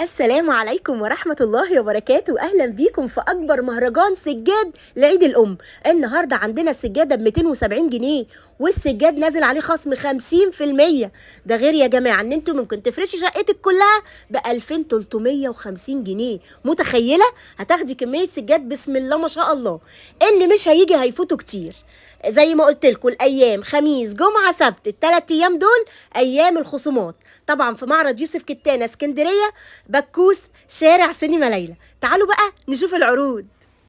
السلام عليكم ورحمة الله وبركاته. أهلا بيكم في أكبر مهرجان سجاد لعيد الأم. النهاردة عندنا السجادة ب 270 جنيه والسجاد نازل عليه خصم 50%. ده غير يا جماعة إن أنتوا ممكن تفرشي شقتك كلها ب 2350 جنيه. متخيلة؟ هتاخدي كمية سجاد بسم الله ما شاء الله. اللي مش هيجي هيفوتوا كتير. زي ما قلت لكم الايام خميس جمعه سبت، الثلاث ايام دول ايام الخصومات. طبعا في معرض يوسف كتانه اسكندريه، بكوس، شارع سينما ليلى. تعالوا بقى نشوف العروض.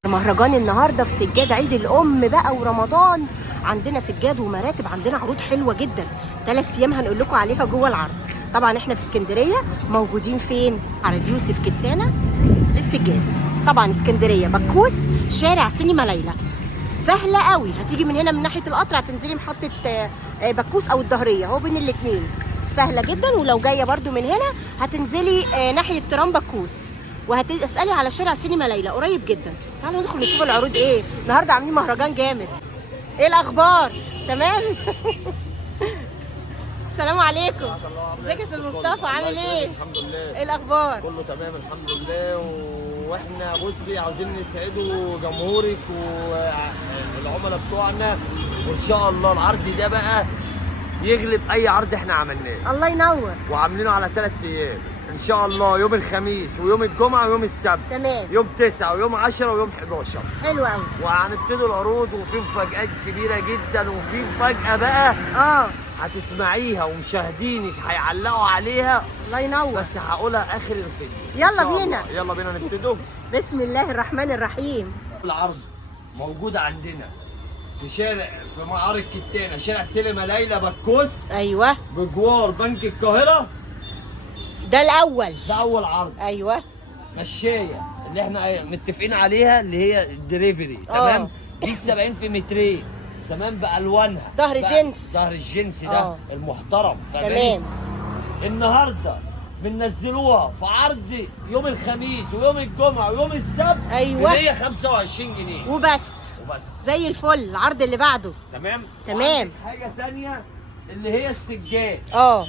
مهرجان النهارده في سجاد عيد الام بقى ورمضان، عندنا سجاد ومراتب، عندنا عروض حلوه جدا. 3 ايام هنقول لكم عليها جوه العرض. طبعا احنا في اسكندريه موجودين فين؟ معرض يوسف كتانه للسجاد. طبعا اسكندريه بكوس، شارع سينما ليلى. سهله قوي، هتيجي من هنا من ناحيه القطر هتنزلي محطه بكوس او الظهريه، هو بين الاثنين. سهله جدا. ولو جايه برده من هنا هتنزلي ناحيه ترام بكوس وهتسالي على شارع سينما ليلى، قريب جدا. تعالوا ندخل نشوف العروض ايه. النهارده عاملين مهرجان جامد. ايه الاخبار؟ تمام. السلام عليكم. ازيك يا استاذ مصطفى؟ عامل ايه؟ الحمد لله. ايه الاخبار؟ كله تمام الحمد لله. واحنا بصي عاوزين نسعدوا جمهورك والعملاء بتوعنا، وان شاء الله العرض ده بقى يغلب اي عرض احنا عملناه. الله ينور. وعاملينه على 3 ايام ان شاء الله، يوم الخميس ويوم الجمعه ويوم السبت. تمام. يوم 9 ويوم 10 ويوم 11. حلو قوي. وهنبتدوا العروض وفي مفاجآت كبيره جدا، وفي مفاجاه بقى هتسمعيها ومشاهدينك هيعلقوا عليها. الله ينور. بس هقولها اخر الفيديو. يلا بينا. يلا بينا نبتدوا. بسم الله الرحمن الرحيم. العرض موجود عندنا في في معرض كتانه، شارع سينما ليلى بكوس. ايوه. بجوار بنك القاهره. ده الاول. ده اول عرض. ايوه. مشايه اللي احنا متفقين عليها اللي هي الدليفري. تمام. دي 70 في مترين. تمام. بالوانها. ظهر جينز. ظهر الجنس ده المحترم. تمام. النهارده بننزلوها في عرض يوم الخميس ويوم الجمعه ويوم السبت. ايوه. 125 جنيه وبس. وبس. زي الفل. العرض اللي بعده. تمام. تمام. حاجه تانية اللي هي السجاد.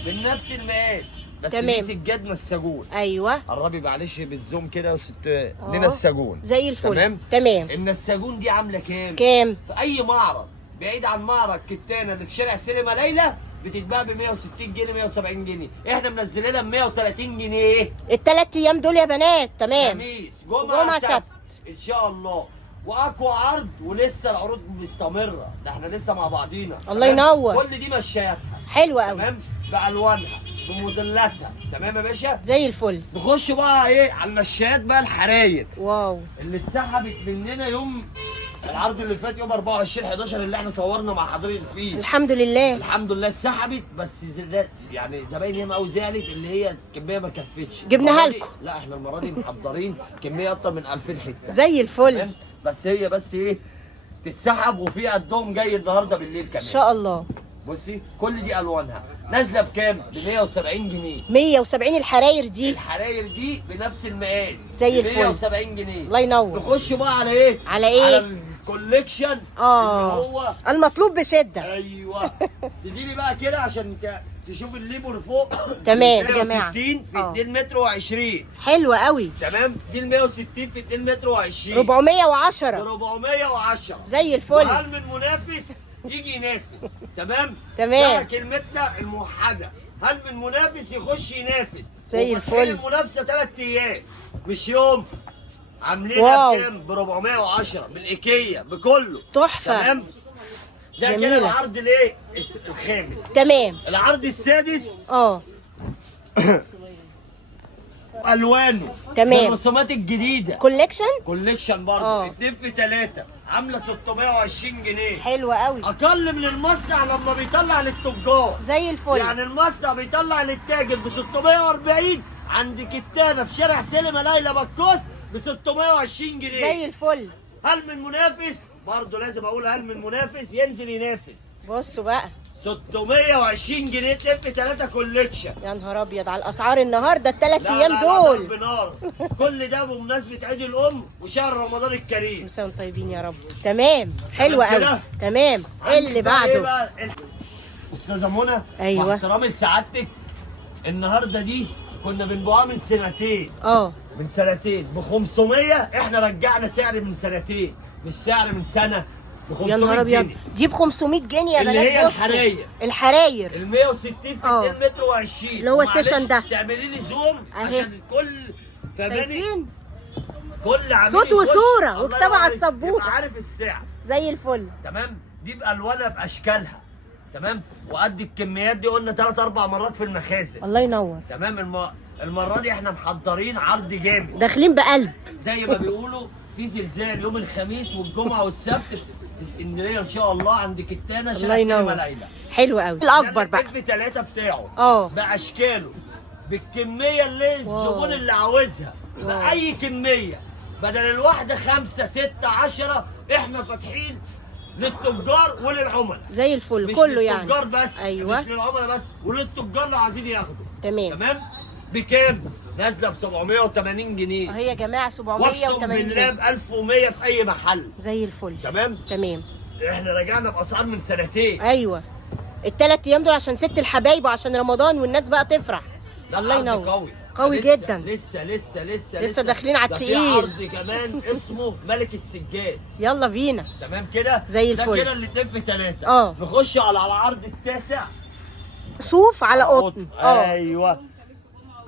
من نفس المقاس بس. تمام. دي سجاد نساجون. ايوه. قربي معلش بالزوم كده وست نساجون. زي الفل. تمام. تمام. النساجون دي عامله كام؟ في اي معرض بعيد عن معرض كتانه اللي في شارع سينما ليلى بتتباع ب 160 جنيه 170 جنيه، احنا منزلينها ب 130 جنيه. ال3 ايام دول يا بنات. تمام. خميس جمعه سبت ان شاء الله. واقوى عرض ولسه العروض مستمره، ده احنا لسه مع بعضينا. الله ينور. كل دي مشاياتها حلوه قوي. تمام. بالوانها بموديلاتها. تمام يا باشا. زي الفل. نخش بقى ايه على المشايات بقى الحراير. واو. اللي اتسحبت مننا يوم العرض اللي فات، يوم 24/11 اللي احنا صورنا مع حضرتك فيه. الحمد لله. الحمد لله اتسحبت، بس يعني زباين ياما قوي زعلت اللي هي الكميه ما كفتش. جبناها لكم. لا احنا المره دي محضرين كميه اكتر من 2000 حته. زي الفل. بس هي ايه تتسحب، وفي قدهم جاي النهارده بالليل كمان ان شاء الله. بصي كل دي الوانها نازله بكام؟ ب 170 جنيه. 170 الحراير دي. الحراير دي بنفس المقاس زي الفل. 170 جنيه. الله ينور. نخش بقى على ايه؟ على الكوليكشن اللي هو المطلوب بشده. ايوه. تديني بقى كده عشان تشوف الليبر فوق. تمام يا جماعه. 160 في 2 متر و20. حلوه قوي. تمام. دي ال 160 في 2 متر و20. 410. 410 زي الفل. وهل من منافس يجي ينافس؟ تمام. ده كلمتنا الموحده. هل من منافس يخش ينافس؟ زي الفل. المنافسه 3 ايام مش يوم. عاملينها بكام؟ ب 410 بالايكيا بكله. تحفه. تمام. ده كده العرض الايه؟ الخامس. تمام. العرض السادس الوانه. تمام. الرسومات الجديده. كوليكشن برضه. 2 في 3 عامله 620 جنيه. حلوه قوي. اقل من المصنع لما بيطلع للتجار. زي الفل. يعني المصنع بيطلع للتاجر ب 640، عند كتانه في شارع سينما ليلى بكوس ب 620 جنيه. زي الفل. هل من منافس؟ برضه لازم اقول هل من منافس ينزل ينافس. بصوا بقى 620 جنيه تلف 3 كوليكشن. يا نهار ابيض على الاسعار النهارده ال3 ايام دول. لا بنار. كل ده بمناسبه عيد الام وشهر رمضان الكريم. مساء طيبين يا رب. تمام. حلوه قوي. تمام. اللي بعده استاذه منى. ايوه. مع احترامي لسعادتك النهارده دي كنا بنبيعها من سنتين. من سنتين ب 500، احنا رجعنا سعر من سنتين، مش سعر من سنه، ب 500 يا نهار ابيض، جنيه. دي ب 500 جنيه يا اللي بنات. هي بصوا. الحراير. الحراير ال 160 في 2 متر و20، اللي هو السيشن ده. تعملي لي زوم أهي. عشان الكل فاهماني. شايفين كل عميل صوت يخش، وصورة الله وكتابة ينور على عليك، السبورة. يبقى عارف السعر. زي الفل. تمام. دي بالوانها باشكالها. تمام. وقد الكميات دي قلنا 3 4 مرات في المخازن. الله ينور. تمام. المره دي احنا محضرين عرض جامد، داخلين بقلب زي ما بيقولوا في زلزال يوم الخميس والجمعه والسبت في اسكندريه ان شاء الله عند كتانه الله شارع سينما ينور. ليلى. حلو قوي. الاكبر بقى في 3 بتاعه باشكاله، بالكميه اللي الزبون اللي عاوزها، باي كميه، بدل الواحده 5 6 10. احنا فاتحين للتجار وللعملاء زي الفل مش كله يعني. للتجار بس. ايوه مش للعملاء بس، وللتجار اللي عايزين ياخدوا. تمام. تمام. بكام؟ نازله ب 780 جنيه. اهي يا جماعه واقسم 780 بالله جنيه ب 1100 في اي محل. زي الفل. تمام. تمام. احنا رجعنا باسعار من سنتين. ايوه ال3 ايام دول عشان ست الحبايب وعشان رمضان والناس بقى تفرح. الله ينور. قوي لسه جدا. لسه داخلين على ده التقيل. في عرض كمان اسمه ملك السجاد. يلا بينا. تمام كده زي الفل. ده كده الاتنين في 3. نخش على العرض التاسع. صوف على قطن. ايوه.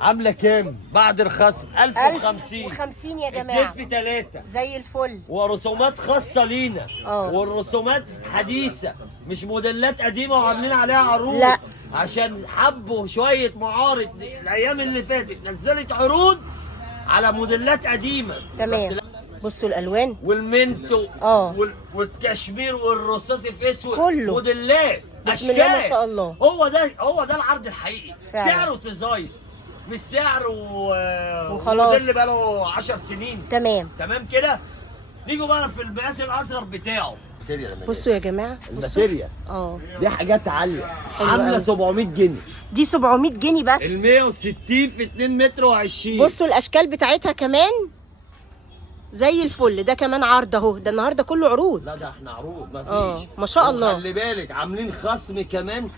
عامله كام بعد الخصم؟ 1050. 1050 يا جماعه. اتنين في 3 زي الفل. ورسومات خاصه لينا. والرسومات حديثه، مش موديلات قديمه وعاملين عليها عروض. لا، عشان حبوا شويه معارض الايام اللي فاتت نزلت عروض على موديلات قديمه. تمام. بصوا الالوان والمنتو والكشمير والرصاصي في اسود، كله موديلات بسم الله ما شاء الله. هو ده العرض الحقيقي فعلا. سعره تزايد، مش سعر وخلاص. الموديل اللي بقاله 10 سنين. تمام كده. نيجوا بقى في المقاس الاصغر بتاعه. بصوا يا جماعه، الماتيريال دي حاجات عاليه، عامله 700 جنيه. دي 700 جنيه بس. ال 160 في 2 متر و20. بصوا الاشكال بتاعتها كمان زي الفل. ده كمان عرض اهو، ده النهارده كله عروض. لا ده احنا عروض مفيش. ما شاء الله. خلي بالك عاملين خصم كمان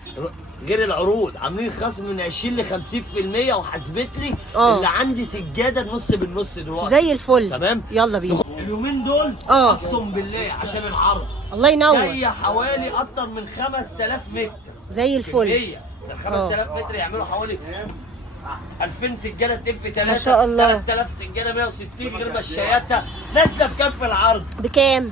غير العروض، عاملين خصم من 20 ل 50%. وحسبت لي اللي عندي سجاده النص بالنص دلوقتي. زي الفل. تمام. يلا بينا. اليومين دول اقسم بالله عشان العرض الله ينور. جايه حوالي اكتر من 5000 متر. زي الفل. هي 5000 متر يعملوا حوالي 2000 سجاده 2 في 3. ما شاء الله. 3000 سجاده 160 غير مشاياتها. نازله بكام في العرض؟ بكام؟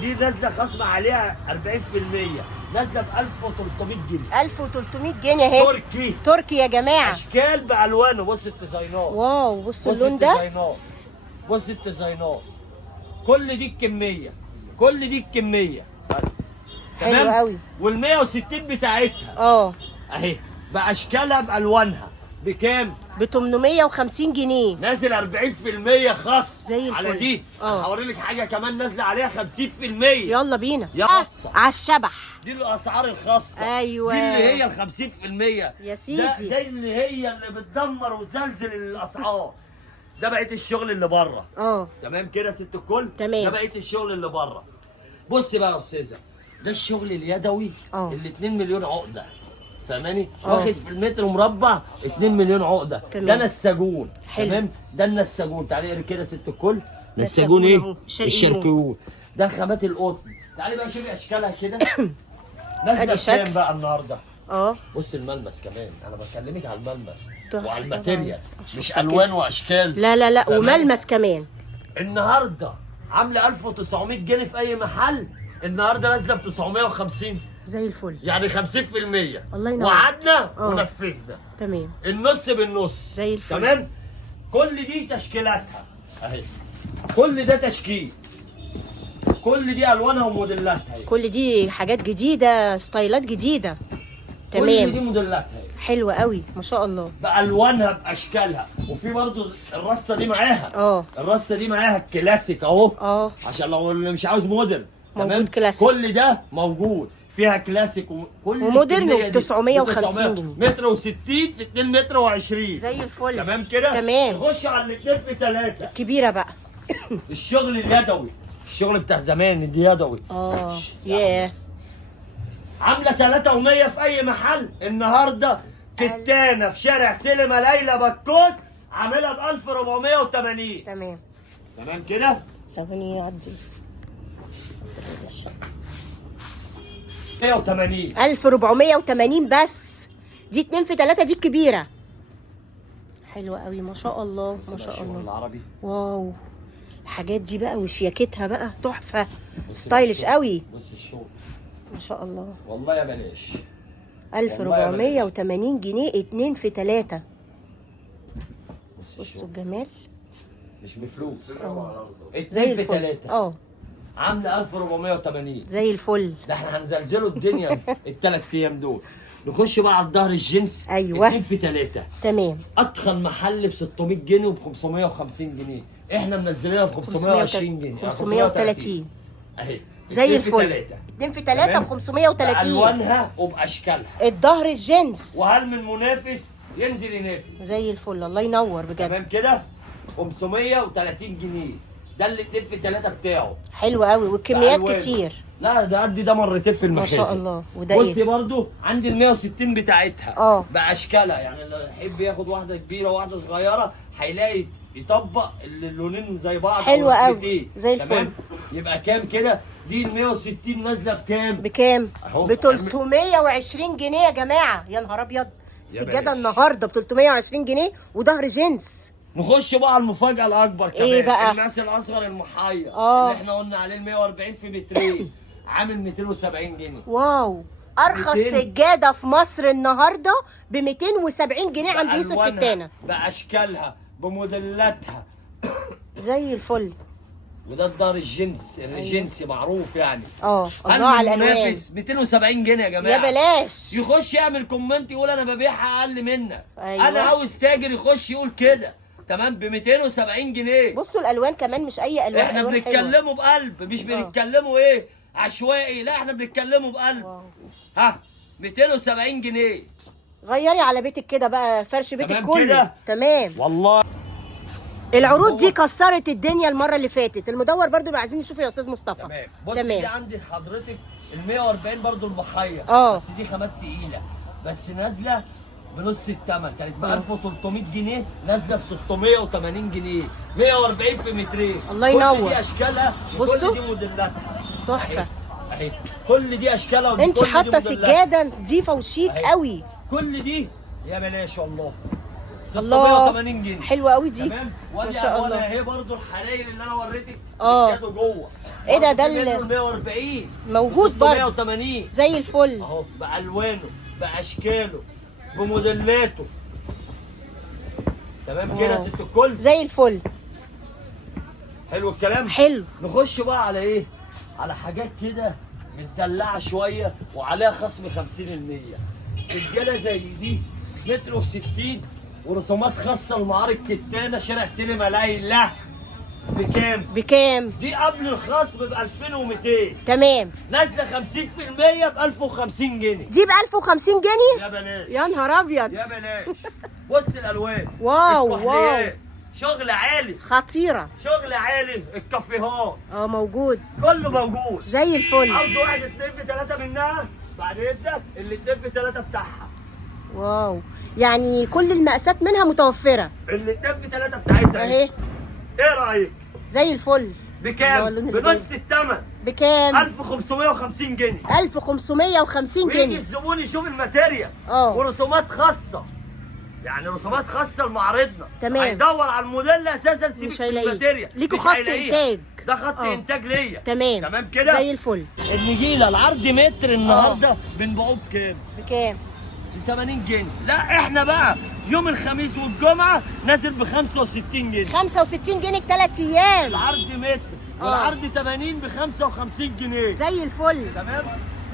دي نازله خصم عليها 40%، نازله ب 1300 جنيه. 1300 جنيه اهي. تركي يا جماعه. اشكال بالوانه. بص الديزاينات. واو بصوا اللون ده. بص الديزاينات. كل دي الكميه بس. حلو قوي. وال 160 بتاعتها اهي باشكالها بالوانها. بكام؟ ب 850 جنيه. نازل 40% خصم زي الفل. على دي. هوري لك حاجه كمان نازله عليها 50%. يلا بينا. على الشبح. دي الاسعار الخاصه. ايوه. دي اللي هي ال 50% يا سيدي. زي اللي بتدمر وتزلزل الاسعار. ده بقيه الشغل اللي بره. تمام كده ست الكل. تمام. ده بقيه الشغل اللي بره. بص بقى يا استاذه، ده الشغل اليدوي اللي 2 مليون عقده. فاهماني؟ واخد في المتر مربع 2 مليون عقده. ده نساجون. تمام. ده النساجون. تعالي اقري كده ست الكل. نساجون ايه؟ الشركيون. ده الخامات القطن. تعالي بقى شوفي اشكالها كده. نازله بكام بقى النهارده؟ بص الملمس كمان، انا بكلمك على الملمس وعلى الماتيريال، مش الوان واشكال. لا وملمس كمان. النهارده عامله 1900 جنيه في اي محل، النهارده نازله ب 950. زي الفل. يعني 50%. الله ينور. وعدنا ونفذنا. تمام. النص بالنص. زي الفل. تمام. كل دي تشكيلاتها اهي. كل ده تشكيل. كل دي الوانها وموديلاتها اهي. كل دي حاجات جديده، ستايلات جديده. تمام. كل دي موديلاتها اهي. حلوه قوي ما شاء الله. بالوانها باشكالها. وفي برضو الرصه دي معاها. الرصه دي معاها الكلاسيك اهو. عشان لو اللي مش عاوز مودرن. موجود كلاسيك. كل ده موجود فيها كلاسيك وكل ومودرن ب 950 جنيه. متر و60 في 2 متر و20. زي الفل. تمام كده. تمام. نخش على الاثنين في 3 كبيره بقى. الشغل اليدوي، الشغل بتاع زمان دي يدوي. ياه. عامله 3 و100 في اي محل، النهارده كتانه في شارع سينما ليلى بكوس، عاملها ب 1480. تمام تمام كده؟ ثواني يعدي 180. 1480 بس. دي 2 في 3 دي الكبيره. حلوه قوي ما شاء الله ما شاء الله. العربي. واو الحاجات دي بقى وشياكتها بقى تحفه، ستايلش قوي بص الشغل ما شاء الله. والله يا بلاش. 1480 جنيه 2 في 3. بص بصوا الشغل الجمال مش بفلوس. زي 2 في الفل. 3 عامله 1480. زي الفل. ده احنا هنزلزلوا الدنيا الثلاث ايام دول. نخش بقى على الظهر الجنس. أيوة. 2 في 3. تمام. اتخن محل ب 600 جنيه وب 550 جنيه، احنا منزلينها ب 520 جنيه 530 اهي زي 2 في الفل. 3. 2 في 3 ب 530. بالوانها وباشكالها. الظهر الجنس وهل من منافس ينزل ينافس؟ زي الفل. الله ينور تمام بجد. كده 530 جنيه. ده اللي 2 في 3 بتاعه. حلو قوي والكميات بألوانه. كتير لا ده قد ده مرتين في ما المخازن. شاء الله. وده بصي ايه؟ برضو عندي ال 160 بتاعتها. باشكالها، يعني اللي يحب ياخد واحده كبيره وواحده صغيره هيلاقي يطبق اللونين زي بعض. حلوة أو قوي الاتنين. زي الفل. تمام؟ يبقى كام كده؟ دي ال 160 نازله بكام؟ بكام؟ أهو. ب 320 جنيه يا جماعه. يا نهار ابيض. السجاده بلاش. النهارده ب 320 جنيه وظهر جنس. نخش بقى على المفاجاه الاكبر كمان. إيه بقى؟ المقاس الاصغر المحير آه. اللي احنا قلنا عليه ال 140 في مترين عامل 270 جنيه. واو ارخص 200. سجاده في مصر النهارده ب 270 جنيه عند يوسف بألوانها، كتانه. باشكالها، بموديلاتها. زي الفل. وده الدار الجنسي معروف يعني. الله على الالوان. المنافس 270 جنيه يا جماعه. يا بلاش. يخش يعمل كومنت يقول انا ببيعها اقل منك. أيوة. انا عاوز تاجر يخش يقول كده. تمام ب 270 جنيه. بصوا الالوان كمان مش اي الوان. احنا ألوان حلوة. بنتكلموا بقلب، مش بنتكلموا ايه عشوائي، لا احنا بنتكلموا بقلب. واو. ها 270 جنيه. غيري على بيتك كده بقى، فرش بيتك تمام كله كده؟ تمام. والله العروض دي كسرت الدنيا المره اللي فاتت. المدور برضو لو عايزين نشوف يا استاذ مصطفى. تمام. بص دي عندي حضرتك ال 140 برضو المحير. بس دي خامات تقيله، بس نازله بنص الثمن. كانت ب 1300 جنيه نازله ب 680 جنيه. 140 في مترين. الله ينور. كل دي اشكالها بصوا. وكل دي موديلاتها. تحفه. اهي كل دي اشكالها. انت وكل دي حاطه موديلاتها. سجاده نظيفه وشيك أهي. قوي. كل دي يا بلاش والله. الله 680 جنيه. حلوه قوي دي. تمام. ما شاء الله. اهي برضو الحراير اللي انا وريتك سجاده جوه. ايه ده ال 140 موجود برضه 680 زي الفل اهو، بالوانه باشكاله بموديلاته. تمام كده ست الكل. زي الفل. حلو الكلام. حلو. نخش بقى على ايه؟ على حاجات كده متدلعه شويه وعليها خصم 50%. سجاده زي دي متر و60 ورسومات خاصه لمعارض كتانه شارع سينما ليلى. بكام؟ بكام؟ دي قبل الخصم ب 2200. تمام. نازله 50% ب 1050 جنيه. دي ب 1050 جنيه؟ يا بلاش. يا نهار ابيض. يا بلاش. بص الالوان. واو الكحليات. شغل عالي. خطيره. شغل عالي. الكافيهات موجود. كله موجود. زي الفل. عاوز واحد 2 في 3 منها بعد اذنك اللي 2 في 3 بتاعها. واو يعني كل المقاسات منها متوفره. اللي 2 في 3 بتاعتها اهي. ايه رايك؟ زي الفل. بكام؟ بنص الثمن. بكام؟ 1550 جنيه. 1550 ويجي جنيه. الزبون يشوف الماتيريال. ورسومات خاصه. يعني رسومات خاصه لمعرضنا. تمام. هيدور على الموديل اساسا سيبك مش من هيلاقيه. الماتيريال. ليكوا مش خط هيلاقيها. انتاج. ده خط انتاج ليا. تمام كده؟ زي الفل. النجيله العرض متر النهارده بنبيعوه بكام؟ بكام؟ ب 80 جنيه. لا احنا بقى يوم الخميس والجمعه نازل ب 65 جنيه. 65 جنيه 3 ايام. العرض متر والعرض 80 ب 55 جنيه. زي الفل. تمام.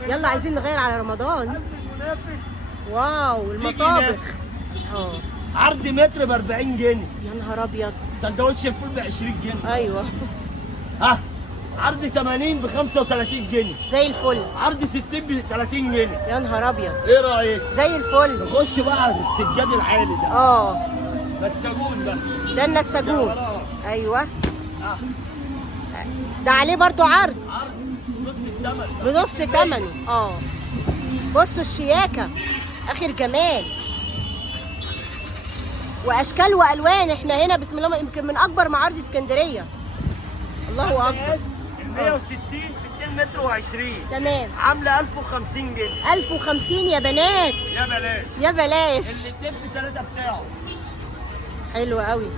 يلا عايزين نغير على رمضان. المنافس. واو المطابخ. عرض متر ب 40 جنيه. يا نهار ابيض. سندوتش الفول ب 20 جنيه. ايوه. عرض 80 ب 35 جنيه. زي الفل. عرض 60 ب 30 جنيه. يا نهار ابيض. ايه رايك؟ زي الفل. نخش بقى على السجاد العالي ده. النساجون ده النساجون. ايوه. ده عليه برضو عرض. بنص الثمن. بنص ثمنه. بصوا الشياكه اخر جمال. واشكال والوان. احنا هنا بسم الله يمكن من اكبر معارض اسكندريه. الله اكبر. 160 60 متر و20 تمام. عامله 1050 جنيه. 1050 يا بنات. يا بلاش. يا بلاش. اللي التف 3 بتاعه. حلو قوي.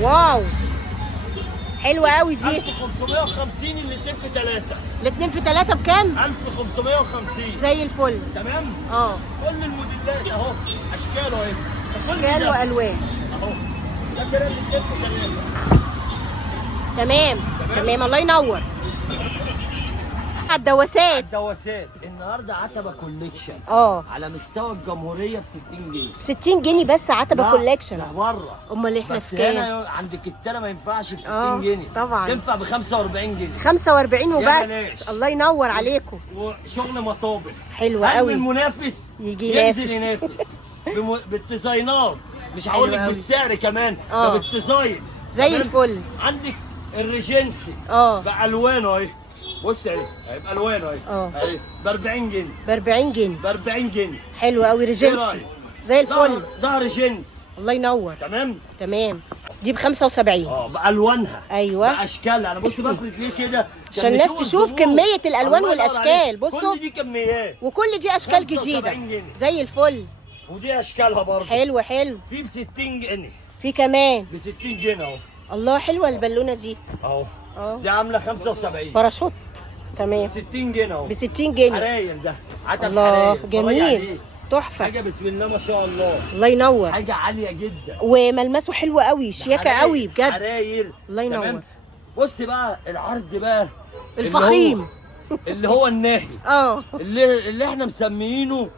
واو حلوه قوي دي. 1550 اللي التف 3. الاتنين في 3 بكام؟ 1550 زي الفل. تمام. اه كل الموديلات اهو اشكاله اهي. اشكال والوان. اهو ده كده اللي التف 3. تمام تمام الله ينور. على الدواسات. الدواسات النهارده عتبه كوليكشن على مستوى الجمهوريه ب 60 جنيه. 60 جنيه بس عتبه كوليكشن. لا بره. امال احنا بس في كام؟ هنا عند الكتانه ما ينفعش ب 60 جنيه. طبعا تنفع ب 45 جنيه. 45 وبس. بلاش. الله ينور عليكم. وشغل مطابخ حلو قوي. المنافس يجي ينزل ينافس بالديزاينات، مش هقول لك بالسعر كمان، ده بالديزاين زي الفل. عندك الريجنسي بالوانه اهي. بص اهي بالوانه اهي اهي ب 40 جنيه. ب 40 جنيه. ب 40 جنيه. حلو قوي ريجنسي زي الفل. ده ريجنس. الله ينور. تمام تمام. دي ب 75. بالوانها. ايوه باشكالها. انا بص بفرق ليه كده عشان الناس تشوف كميه الالوان والاشكال. بصوا كل دي كميات وكل دي اشكال جديده زي الفل. ودي اشكالها برضه. حلو حلو. في ب 60 جنيه. في كمان ب 60 جنيه اهو. الله حلوه البالونه دي اهو. دي عامله 75. باراشوت. تمام. ب 60 جنيه اهو. ب 60 جنيه. حراير ده عتب الله حراير. جميل تحفه. حاجه بسم الله ما شاء الله. الله ينور. حاجه عاليه جدا وملمسه حلو قوي شياكه قوي بجد. حراير. الله ينور. بص بقى العرض بقى الفخيم اللي هو الناهي. اه اللي احنا مسميينه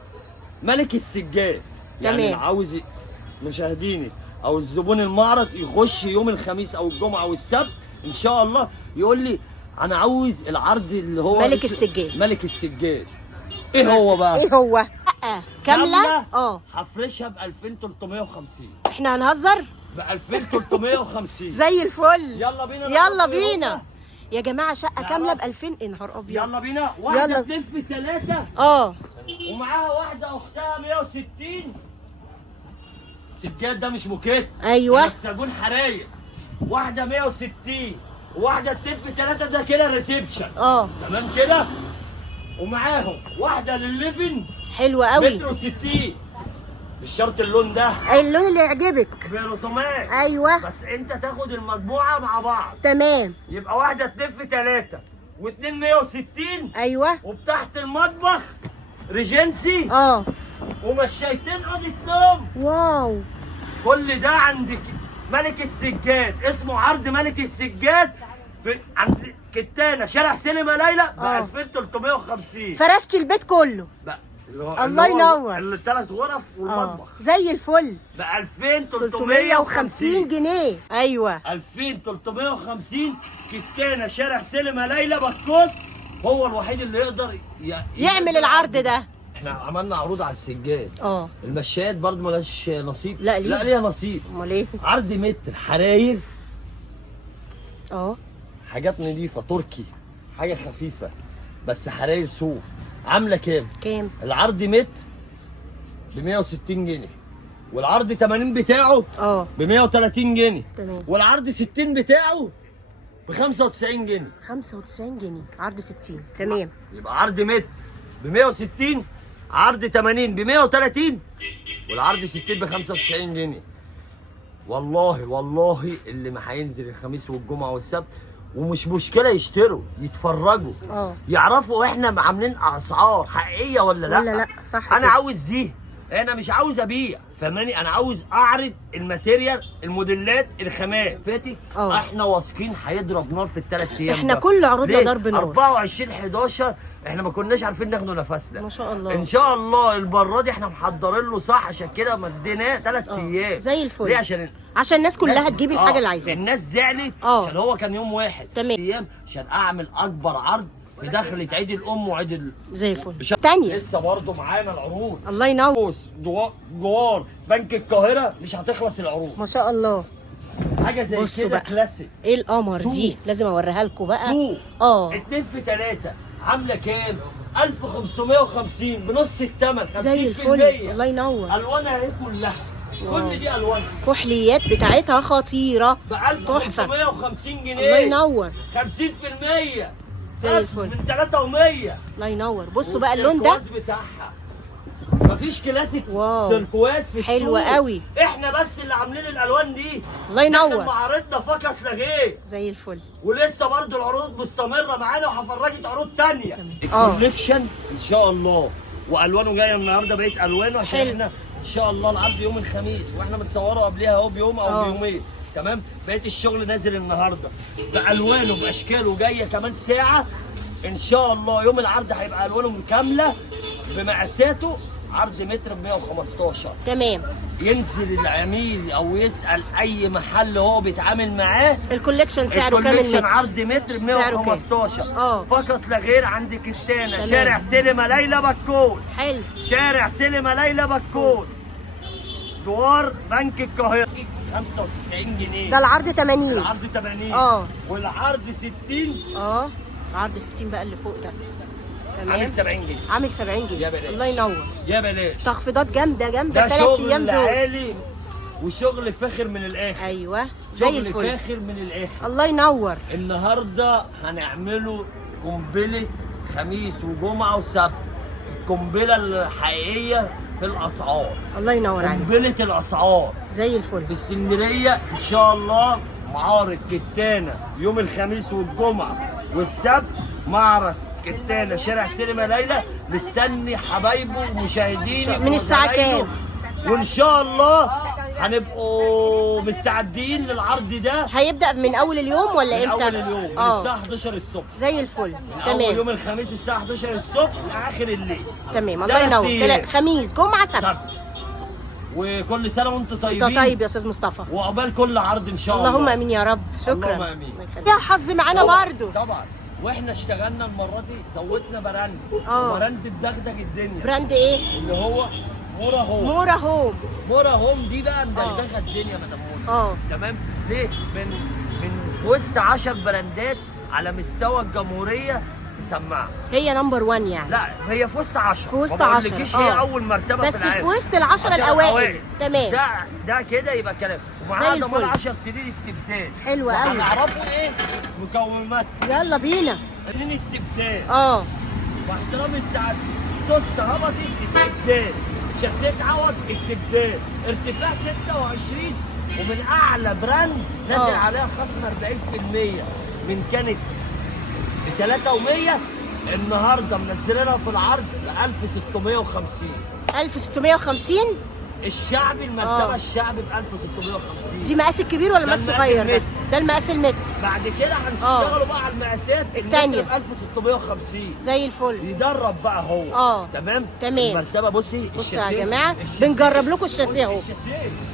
ملك السجاد. يعني اللي عاوز مشاهديني او الزبون المعرض يخش يوم الخميس او الجمعه او السبت ان شاء الله يقول لي انا عاوز العرض اللي هو ملك السجاد. ملك السجاد. ايه هو بقى؟ ايه هو؟ كامله هفرشها ب 2350. احنا هنهزر؟ ب 2350 زي الفل. يلا بينا. يلا بينا يا جماعه. شقه كامله ب 2000. يا نهار ابيض. يلا بينا. واحده تلف 3 ومعاها واحده اختها 160. سجاد ده مش موكيت. ايوه السجون حرايق. واحده 160 وواحده تلف 3 ده كده ريسبشن. تمام كده. ومعاهم واحده للليفن. حلوه قوي. متر و60. مش شرط اللون ده. اللون اللي يعجبك. برسومات. ايوه بس انت تاخد المجموعه مع بعض. تمام. يبقى واحده تلف 3 و2 160. ايوه. وبتحت المطبخ ريجنسي. ومشايتين اوضه نوم. واو. كل ده عندك ملك السجاد. اسمه عرض ملك السجاد في عند كتانه شارع سينما ليلى ب 2350. فرشت البيت كله. الله ينور. الثلاث غرف والمطبخ. زي الفل. ب 2350 جنيه. ايوه 2350 كتانه شارع سينما ليلى بكوس. هو الوحيد اللي يقدر يعمل العرض ده. احنا عملنا عروض على السجاد. المشايات برضه مالهاش نصيب. لا ليها نصيب. امال ايه؟ عرض متر حراير. حاجات نظيفه تركي. حاجه خفيفه بس حراير صوف. عامله كام؟ العرض متر ب 160 جنيه والعرض 80 بتاعه ب 130 جنيه. تمام. والعرض 60 بتاعه ب 95 جنيه. 95 جنيه عرض 60. تمام. يبقى عرض متر ب 160 عرض 80 ب 130 والعرض 60 ب 95 جنيه. والله اللي ما هينزل الخميس والجمعه والسبت ومش مشكله يشتروا يتفرجوا يعرفوا احنا عاملين اسعار حقيقيه ولا لا. صح. انا عاوز دي. انا مش عاوز ابيع فهماني. انا عاوز اعرض الماتيريال الموديلات الخامات فاتي. احنا واثقين هيضرب نار في ال3 ايام. احنا كل عروضنا ضرب نار. 24/11 احنا ما كناش عارفين ناخد نفسنا. ما شاء الله. ان شاء الله المره دي احنا محضرين له صح عشان كده مديناه 3 ايام زي الفل. ليه؟ عشان الناس كلها تجيب الحاجه اللي عايزاها. الناس زعلت عشان هو كان يوم واحد. تمام. ايام عشان اعمل اكبر عرض في دخلة عيد الام وعيد زي الفل. تانية لسه برضه معانا العروض. الله ينور. جوار بنك القاهره مش هتخلص العروض. ما شاء الله. حاجه زي كده كلاسيك. ايه القمر دي؟ لازم اوريها لكم بقى. صوف 2 في 3 عامله كام؟ 1550 بنص الثمن، 50%. زي الفل، الله ينور. الوانها اهي كلها، كل دي الوان. كحليات بتاعتها خطيره، ب تحفه، 1550 جنيه. الله ينور. 50% زي الفل، من 300. الله ينور. بصوا بقى اللون ده بتاعها مفيش كلاسيك. واو، تركواز في السوق، حلوة قوي. احنا بس اللي عاملين الالوان دي، الله ينور. احنا معارضنا فقط لا غير. زي الفل. ولسه برضه العروض مستمره معانا، وهفرجك عروض تانية. اه. الكوليكشن ان شاء الله، والوانه جايه النهارده بقيت الوانه، عشان حلو. احنا ان شاء الله العرض يوم الخميس، واحنا بنصوره قبلها اهو بيوم او بيومين. تمام، بقيت الشغل نازل النهارده بالوانه باشكاله، جايه كمان ساعه ان شاء الله. يوم العرض هيبقى الوانه كامله بمقاساته، عرض متر ب 115. تمام. ينزل العميل او يسال اي محل هو بيتعامل معاه، الكوليكشن سعره كام؟ الكوليكشن المتر عرض متر ب 115 فقط لا غير. عندك التانة شارع سينما ليلى بكوس. حلو. شارع سينما ليلى بكوس، جوار بنك القاهره. 95 جنيه ده العرض 80. العرض 80 والعرض 60. العرض 60 بقى اللي فوق ده. تمام. عامل 70 جنيه. عامل 70 جنيه. يا بلاش. الله ينور. يا بلاش. تخفيضات جامده جامده ده 3 ايام شغل دول. عالي وشغل فاخر من الاخر. ايوه زي الفل، شغل فاخر من الاخر. الله ينور. النهارده هنعمله قنبله خميس وجمعه وسبت، القنبله الحقيقيه في الاسعار. الله ينور عليك. قنبله الاسعار زي الفل. في اسكندريه ان شاء الله. معارض كتانه يوم الخميس والجمعه والسبت، معرض كتانه شارع سينما ليلى، مستني حبايبه ومشاهديني من الساعه كام؟ وان شاء الله هنبقوا مستعدين للعرض ده. هيبدأ من أول اليوم ولا من إمتى؟ أول اليوم من الساعة 11 الصبح. زي الفل. من تمام. أول يوم الخميس الساعة 11 الصبح لآخر الليل. تمام، الله ينور. خميس جمعة سبت. وكل سنة وأنت طيبين. أنت طيب يا أستاذ مصطفى. وعقبال كل عرض إن شاء الله. اللهم آمين يا رب. شكرا. اللهم آمين. يا حظ معانا برضه. طبعا. واحنا اشتغلنا المرة دي زودنا براند. براند بدغدغ الدنيا. براند إيه؟ اللي هو مورا هوم. مورا هوم. مورا هوم دي بقى مدغدغه الدنيا يا مدام مورا. تمام. ليه؟ من وسط 10 براندات على مستوى الجمهوريه مسمعه. هي نمبر 1 يعني؟ لا، هي في وسط 10. في وسط 10. هي اول مرتبه بس في العالم. في وسط ال10 الأوائل. تمام. ده كده يبقى كلام. ومعاها ضمان 10 سنين استبدال. حلوة قوي. هنعرفوا ايه مكوناتها. يلا بينا. سنين استبدال. واحترام الساعات. سوست هبطي استبدال. شخصية عوض استبدال. ارتفاع 26، ومن اعلى براند نازل عليها خصم 40%. من كانت ب 300 النهارده منزلينها في العرض ب 1650. 1650 الشعبي المرتبه الشعبي ب 1650. دي مقاس الكبير ولا مقاس صغير؟ ده المقاس المتر. بعد كده هنشتغلوا بقى على المقاسات الثانيه ب 1650. زي الفل. يدرب بقى هو. تمام. المرتبه بصوا يا جماعه، بنجرب لكم الشاسيه اهو.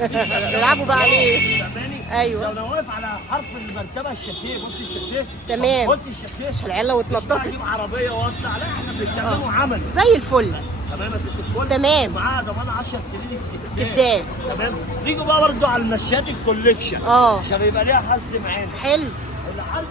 العبوا بقى عليه. ايوه. لو واقف على حرف المرتبه الشاسيه، بصي الشاسيه. تمام. قلت الشاسيه عشان العيله واتنططت. مش هجيب عربيه واطلع، لا احنا بنتكلموا عملي. زي الفل. تمام يا ست الكل. تمام. معاها ضمان 10 سنين استبدال. تمام. نيجوا بقى برضه على المشات الكوليكشن. عشان يبقى ليها حظ معانا. حلو. العرض